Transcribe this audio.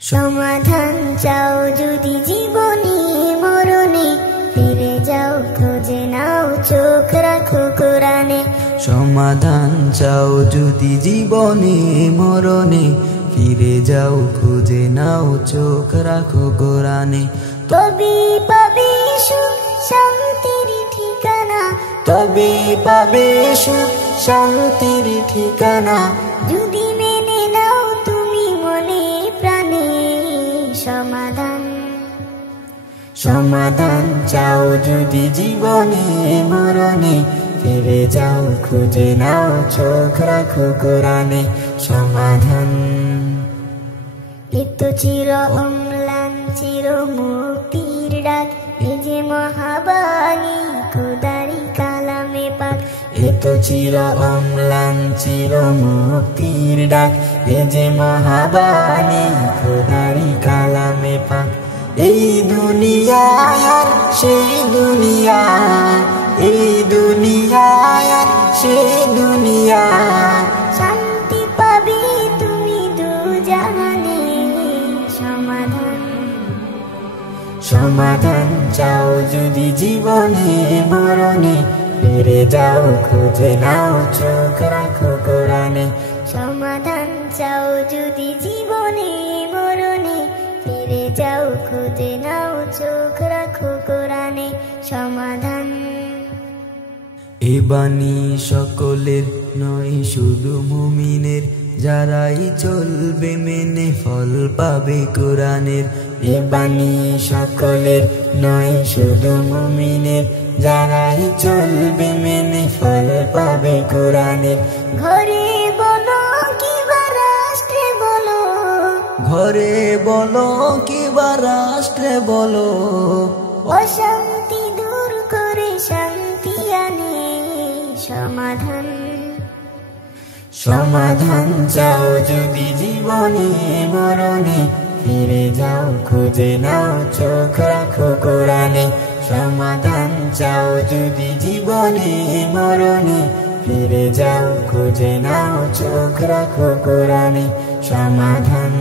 সমাধান চাও যদি জীবনে মরণে, ফিরে যাও খুঁজে নাও চোখ রাখো কোরআনে। সমাধান চাও যদি জীবনে মরণে, ফিরে যাও খুঁজে নাও চোখ রাখো কোরআনে। তবে পাবে সুখ শান্তির ঠিকানা, তবে পাবে সুখ শান্তির ঠিকানা, যদি মেনে নাও তুমি মনে প্রাণে। সমাধান সমাধান চাও যদি জীবনে মরণে, ফিরে যাও খুঁজে নাও চোখ রাখো কোরআনে। সমাধান এত চির অম্লান চির মুক্তির ডাক, এ যে মহাবাণী খোদারি কালামে পাক। এত চির অম্লান চির মুক্তির ডাক, এ যে মহাবাণী খোদারি কালামে পাক। এই দুনিয়ায় আর সেই দুনিয়া, এই দুনিয়ায় আর সেই দুনিয়া, শান্তি পাবে তুমি দু জাহানে। সমাধান সমাধান চাও যদি জীবনে মরণে, ফিরে যাও খুঁজে নাও চোখ রাখো কোরআনে। সমাধান চাও যদি জীবনে মরণে, ফিরে যাও খুঁজে নাও চোখ রাখো কোরআনে। সমাধান এ বাণী সকলের নয় শুধু মুমিনের, যারাই চলবে মেনে ফল পাবে কোরআনের। এ বাণী সকলের নয় শুধু মুমিনের, যারাই চলবে মেনে ফল পাবে কোরআনের। ঘরে বলো কিবা রাষ্ট্রে বলো, ঘরে বলো কিবা রাষ্ট্রে বলো, অশান্তি দূর করে শান্তি আনে। সমাধান সমাধান চাও যদি জীবনে মরণে, ফিরে যাও খুঁজে নাও চোখ রাখো কোরআনে। সমাধান চাও যদি জীবনে মরণে, ফিরে যাও খুঁজে নাও চোখ রাখো কোরআনে। সমাধান